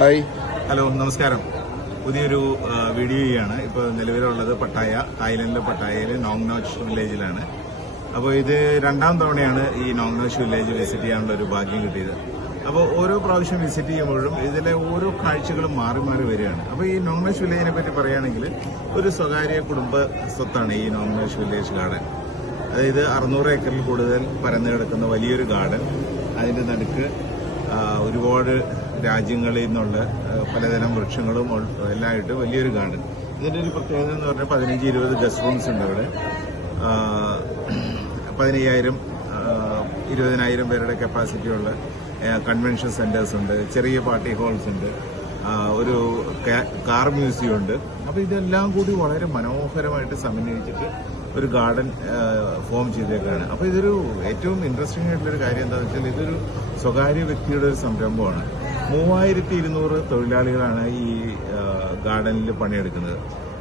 Hi, hello, നമസ്കാരം. പുതിയൊരു വീഡിയോയാണ് ഇപ്പോൾ നിലവിലുള്ളത്. പട്ടായ, തായ്ലൻഡിലെ പട്ടായയിൽ നോങ്നോച്ച് വില്ലേജിലാണ്. അപ്പോൾ ഇത് രണ്ടാം തവണയാണ് ഈ നോങ്നോച്ച് വില്ലേജ് വിസിറ്റ് ചെയ്യാനുള്ള ഒരു ഭാഗ്യം കിട്ടിയത്. അപ്പോൾ ഓരോ പ്രാവശ്യം വിസിറ്റ് ചെയ്യുമ്പോഴും ഇതിലെ ഓരോ കാഴ്ചകളും മാറി മാറി വരികയാണ്. അപ്പോൾ ഈ നോങ്നോച്ച് വില്ലേജിനെ പറ്റി പറയുകയാണെങ്കിൽ ഒരു സ്വകാര്യ കുടുംബ സ്വത്താണ് ഈ നോങ്നോച്ച് വില്ലേജ് ഗാർഡൻ. അതായത് 600 ഏക്കറിൽ കൂടുതൽ പരന്നു കിടക്കുന്ന വലിയൊരു ഗാർഡൻ. അതിൻ്റെ നടുക്ക് ഒരുപാട് രാജ്യങ്ങളിൽ നിന്നുള്ള പലതരം വൃക്ഷങ്ങളും എല്ലാമായിട്ട് വലിയൊരു ഗാർഡൻ. ഇതിൻ്റെ ഒരു പ്രത്യേകത എന്ന് പറഞ്ഞാൽ 15-20 ഗസ്റ്റ് റൂംസ് ഉണ്ട് ഇവിടെ. 15,000-20,000 പേരുടെ കപ്പാസിറ്റിയുള്ള കൺവെൻഷൻ സെന്റേഴ്സ് ഉണ്ട്, ചെറിയ പാർട്ടി ഹാൾസ് ഉണ്ട്, ഒരു കാർ മ്യൂസിയം ഉണ്ട്. അപ്പോൾ ഇതെല്ലാം കൂടി വളരെ മനോഹരമായിട്ട് സമന്വയിച്ചിട്ട് ഒരു ഗാർഡൻ ഫോം ചെയ്തേക്കാണ്. അപ്പോൾ ഇതൊരു ഏറ്റവും ഇൻട്രസ്റ്റിംഗ് ആയിട്ടുള്ളൊരു കാര്യം എന്താണെന്ന് വെച്ചാൽ ഇതൊരു സ്വകാര്യ വ്യക്തിയുടെ ഒരു സംരംഭമാണ്. 3200 തൊഴിലാളികളാണ് ഈ ഗാർഡനിൽ പണിയെടുക്കുന്നത്.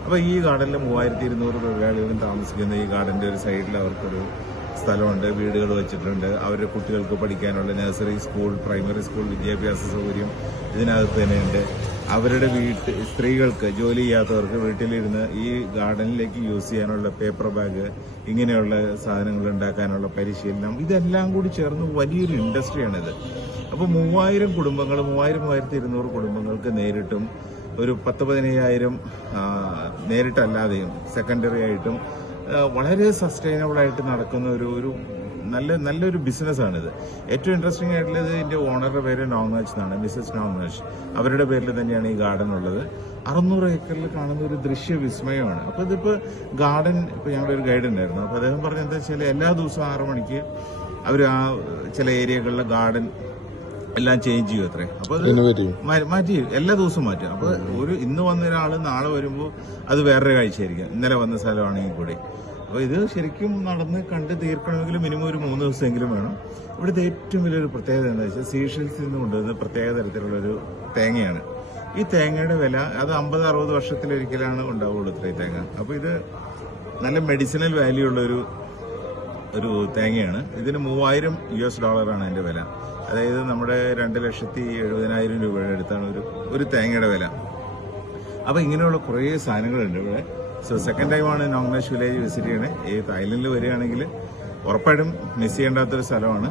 അപ്പോൾ ഈ ഗാർഡനിൽ 3200 തൊഴിലാളികളും താമസിക്കുന്ന ഈ ഗാർഡന്റെ ഒരു സൈഡിൽ അവർക്കൊരു സ്ഥലമുണ്ട്, വീടുകൾ വെച്ചിട്ടുണ്ട്. അവരുടെ കുട്ടികൾക്ക് പഠിക്കാനുള്ള നഴ്സറി സ്കൂൾ, പ്രൈമറി സ്കൂൾ വിദ്യാഭ്യാസ സൗകര്യം ഇതിനകത്ത് തന്നെയുണ്ട്. അവരുടെ സ്ത്രീകൾക്ക്, ജോലി ചെയ്യാത്തവർക്ക് വീട്ടിലിരുന്ന് ഈ ഗാർഡനിലേക്ക് യൂസ് ചെയ്യാനുള്ള പേപ്പർ ബാഗ്, ഇങ്ങനെയുള്ള സാധനങ്ങൾ ഉണ്ടാക്കാനുള്ള പരിശീലനം, ഇതെല്ലാം കൂടി ചേർന്ന് വലിയൊരു ഇൻഡസ്ട്രിയാണിത്. അപ്പോൾ 3000 കുടുംബങ്ങൾ, 3200 കുടുംബങ്ങൾക്ക് നേരിട്ടും ഒരു 10-15,000 നേരിട്ടല്ലാതെയും സെക്കൻഡറി ആയിട്ടും വളരെ സസ്റ്റൈനബിൾ ആയിട്ട് നടക്കുന്ന ഒരു നല്ലൊരു ബിസിനസ്സാണിത്. ഏറ്റവും ഇൻട്രസ്റ്റിംഗ് ആയിട്ടുള്ളത് ഇതിന്റെ ഓണറുടെ പേര് നോങ്നോച്ച് എന്നാണ്, മിസസ് നോങ്നോച്ച്. അവരുടെ പേരിൽ തന്നെയാണ് ഈ ഗാർഡൻ ഉള്ളത്. 600 ഏക്കറിൽ കാണുന്ന ഒരു ദൃശ്യ വിസ്മയമാണ്. അപ്പോൾ ഇതിപ്പോൾ ഗാർഡൻ, ഇപ്പോൾ ഞങ്ങളുടെ ഒരു ഗൈഡ് ഉണ്ടായിരുന്നു. അപ്പോൾ അദ്ദേഹം പറഞ്ഞത് എന്താ വെച്ചാൽ എല്ലാ ദിവസവും 6 മണിക്ക് അവർ ആ ചില ഏരിയകളിലെ ഗാർഡൻ എല്ലാം ചേഞ്ച് ചെയ്യും അത്രേ. അപ്പോൾ അത് മാറ്റി എല്ലാ ദിവസവും മാറ്റും. അപ്പോൾ ഇന്ന് വന്ന ഒരാൾ നാളെ വരുമ്പോൾ അത് വേറൊരു കാഴ്ചയായിരിക്കും, ഇന്നലെ വന്ന സ്ഥലമാണെങ്കിൽ കൂടി. അപ്പോൾ ഇത് ശരിക്കും നടന്ന് കണ്ട് തീർക്കണമെങ്കിൽ മിനിമം ഒരു 3 ദിവസമെങ്കിലും വേണം. ഇവിടുത്തെ ഏറ്റവും വലിയൊരു പ്രത്യേകത എന്താ വെച്ചാൽ സീഷെൽസിൽ നിന്ന് കൊണ്ടുവരുന്ന പ്രത്യേക തരത്തിലുള്ളൊരു തേങ്ങയാണ്. ഈ തേങ്ങയുടെ വില അത് 50-60 വർഷത്തിലൊരിക്കലാണ് ഉണ്ടാവുള്ളൂ ഇത്രയും തേങ്ങ. അപ്പോൾ ഇത് നല്ല മെഡിസിനൽ വാല്യൂ ഉള്ള ഒരു തേങ്ങയാണ്. ഇതിന് $3000 അതിന്റെ വില. അതായത് നമ്മുടെ 2,70,000 രൂപയുടെ അടുത്താണ് ഒരു തേങ്ങയുടെ വില. അപ്പോൾ ഇങ്ങനെയുള്ള കുറേ സാധനങ്ങളുണ്ട് ഇവിടെ. സോ സെക്കൻഡ് ടൈമാണ് നോങ്നോച്ച് വില്ലേജ് വിസിറ്റ് ചെയ്യണേ. ഈ തായ്ലൻഡിൽ വരികയാണെങ്കിൽ ഉറപ്പായിട്ടും മിസ് ചെയ്യേണ്ടാത്തൊരു സ്ഥലമാണ്.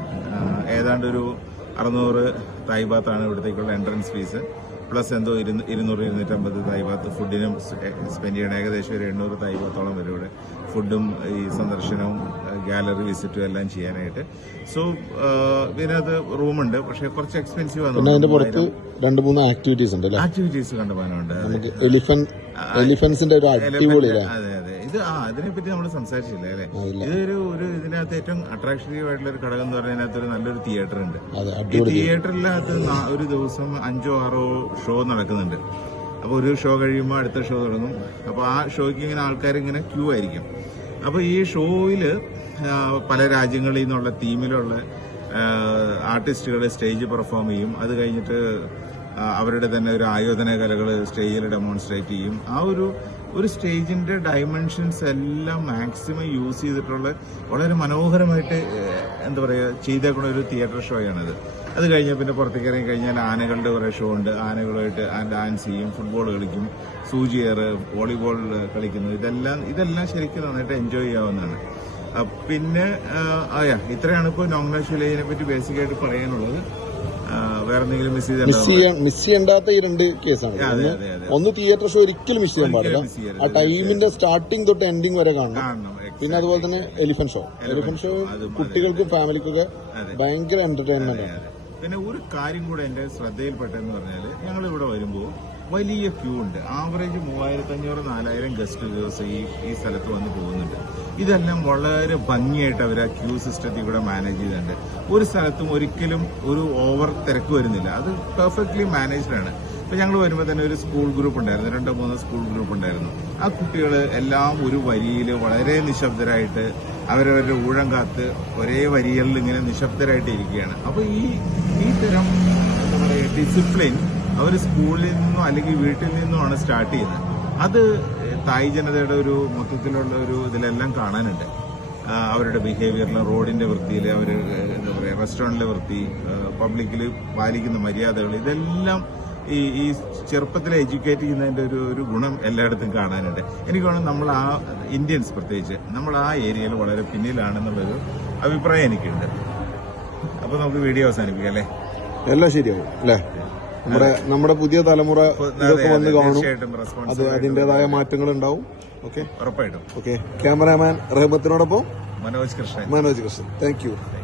ഏതാണ്ട് ഒരു 600 തായ് ബാത്താണ് ഇവിടത്തേക്കുള്ള എൻട്രൻസ് ഫീസ്. പ്ലസ് എന്തോ 200-250 തായ് ബാത്ത് ഫുഡിനും സ്പെൻഡ് ചെയ്യണം. ഏകദേശം ഒരു 800 തായ് ബാത്തോളം വരും ഇവിടെ ഫുഡും ഈ സന്ദർശനവും ഗാലറി വിസിറ്റും എല്ലാം ചെയ്യാനായിട്ട്. സോ ഇതിനകത്ത് റൂമുണ്ട്, പക്ഷെ കുറച്ച് എക്സ്പെൻസീവ് ആണ്. 2-3 ആക്ടിവിറ്റീസ് ഉണ്ട്. ആക്ടിവിറ്റീസ് കണ്ടുപോകാനുണ്ട്. എലിഫന്റ്സിന്റെ ഒരു അടിപൊളി. അതെ അതെ, ഇത് അതിനെപ്പറ്റി നമ്മൾ സംസാരിച്ചില്ല അല്ലേ. ഇതൊരു ഇതിനകത്ത് ഏറ്റവും അട്രാക്റ്റീവ് ആയിട്ടുള്ള ഒരു ഘടകം എന്ന് പറഞ്ഞാൽ ഇതിനകത്ത് ഒരു നല്ലൊരു തിയേറ്റർ ഉണ്ട്. ഈ തിയേറ്ററിനകത്ത് ഒരു ദിവസം 5-6 ഷോ നടക്കുന്നുണ്ട്. അപ്പോൾ ഒരു ഷോ കഴിയുമ്പോൾ അടുത്ത ഷോ തുടങ്ങും. അപ്പോൾ ആ ഷോയ്ക്ക് ഇങ്ങനെ ആൾക്കാരിങ്ങനെ ക്യൂ ആയിരിക്കും. അപ്പോൾ ഈ ഷോയിൽ പല രാജ്യങ്ങളിൽ നിന്നുള്ള തീമിലുള്ള ആർട്ടിസ്റ്റുകൾ സ്റ്റേജ് പെർഫോം ചെയ്യും. അത് കഴിഞ്ഞിട്ട് അവരുടെ തന്നെ ഒരു ആയോധന കലകൾ സ്റ്റേജിൽ ഡെമോൺസ്ട്രേറ്റ് ചെയ്യും. ആ ഒരു സ്റ്റേജിന്റെ ഡയമെൻഷൻസ് എല്ലാം മാക്സിമം യൂസ് ചെയ്തിട്ടുള്ള വളരെ മനോഹരമായിട്ട് എന്താ പറയുക ചെയ്തേക്കുന്ന ഒരു തിയേറ്റർ ഷോയാണിത്. അത് കഴിഞ്ഞാൽ പിന്നെ പുറത്തേക്ക് ഇറങ്ങി കഴിഞ്ഞാൽ ആനകളുടെ കുറേ ഷോ ഉണ്ട്. ആനകളുമായിട്ട് ഡാൻസ് ചെയ്യും, ഫുട്ബോൾ കളിക്കും, സൂചിയേറ്, വോളിബോൾ കളിക്കുന്നു. ഇതെല്ലാം ശരിക്കും നന്നായിട്ട് എൻജോയ് ചെയ്യാവുന്നതാണ്. പിന്നെ ഇത്രയാണ് ഇപ്പോൾ നോങ്നോച്ച് വില്ലേജിനെ പറ്റി ബേസിക്കായിട്ട് പറയാനുള്ളത്. വേറെ എന്തെങ്കിലും മിസ് ചെയ്യേണ്ടാത്ത ഈ 2 കേസാണ്. ഒന്ന് തിയേറ്റർ ഷോ ഒരിക്കലും മിസ് ചെയ്യാൻ പാടില്ല. ആ ടൈമിന്റെ സ്റ്റാർട്ടിംഗ് തൊട്ട് എൻഡിങ് വരെ കാണണം. പിന്നെ അതുപോലെ തന്നെ എലിഫന്റ് ഷോ കുട്ടികൾക്കും ഫാമിലിക്കൊക്കെ ഭയങ്കര എന്റർടൈൻമെന്റ് ആണ്. പിന്നെ ഒരു കാര്യം കൂടെ എന്റെ ശ്രദ്ധയിൽപ്പെട്ടെന്ന് പറഞ്ഞാൽ ഞങ്ങൾ ഇവിടെ വരുമ്പോൾ വലിയ ക്യൂ ഉണ്ട്. ആവറേജ് 3500-4000 ഗസ്റ്റ് ദിവസം ഈ സ്ഥലത്ത് വന്ന് പോകുന്നുണ്ട്. ഇതെല്ലാം വളരെ ഭംഗിയായിട്ട് അവർ ആ ക്യൂ സിസ്റ്റത്തിൽ ഇവിടെ മാനേജ് ചെയ്തിട്ടുണ്ട്. ഒരു സ്ഥലത്തും ഒരിക്കലും ഒരു ഓവർ തിരക്ക് വരുന്നില്ല. അത് പെർഫെക്റ്റ്ലി മാനേജ്ഡ് ആണ്. ഇപ്പൊ ഞങ്ങൾ വരുമ്പോൾ തന്നെ ഒരു സ്കൂൾ ഗ്രൂപ്പ് ഉണ്ടായിരുന്നു, 2-3 സ്കൂൾ ഗ്രൂപ്പ് ഉണ്ടായിരുന്നു. ആ കുട്ടികൾ എല്ലാം ഒരു വരിയിൽ വളരെ നിശബ്ദരായിട്ട് അവരവരുടെ ഊഴം കാത്ത് ഒരേ വരികളിൽ ഇങ്ങനെ നിശബ്ദരായിട്ട് ഇരിക്കുകയാണ്. അപ്പൊ ഈ തരം എന്താ പറയുക ഡിസിപ്ലിൻ അവർ സ്കൂളിൽ നിന്നോ അല്ലെങ്കിൽ വീട്ടിൽ നിന്നോ ആണ് സ്റ്റാർട്ട് ചെയ്യുന്നത്. അത് തായ് ജനതയുടെ ഒരു മൊത്തത്തിലുള്ള ഒരു ഇതിലെല്ലാം കാണാനുണ്ട്. അവരുടെ ബിഹേവിയറിൽ, റോഡിന്റെ വൃത്തിയിൽ, അവർ എന്താ പറയുക റെസ്റ്റോറൻറ്റിലെ വൃത്തി, പബ്ലിക്കിൽ പാലിക്കുന്ന മര്യാദകൾ, ഇതെല്ലാം ഈ ചെറുപ്പത്തിൽ എഡ്യൂക്കേറ്റ് ചെയ്യുന്നതിന്റെ ഒരു ഗുണം എല്ലായിടത്തും കാണാനുണ്ട്. എനിക്ക് തോന്നുന്നു നമ്മൾ ആ ഇന്ത്യൻസ് പ്രത്യേകിച്ച് നമ്മൾ ആ ഏരിയയിൽ വളരെ പിന്നിലാണെന്നുള്ളൊരു അഭിപ്രായം എനിക്കുണ്ട്. അപ്പൊ നമുക്ക് വീഡിയോ അവസാനിപ്പിക്കാം അല്ലേ? എല്ലാം ശരിയാവും അല്ലേ? നമ്മുടെ പുതിയ തലമുറ ഇതൊക്കെ വന്ന് കാണും. അത് അതിന്റേതായ മാറ്റങ്ങൾ ഉണ്ടാവും. ഓക്കെ, ഉറപ്പായിട്ടും. ഓക്കെ, ക്യാമറാമാൻ റഹ്മത്തിനോടൊപ്പം മനോജ് കൃഷ്ണൻ. Thank U.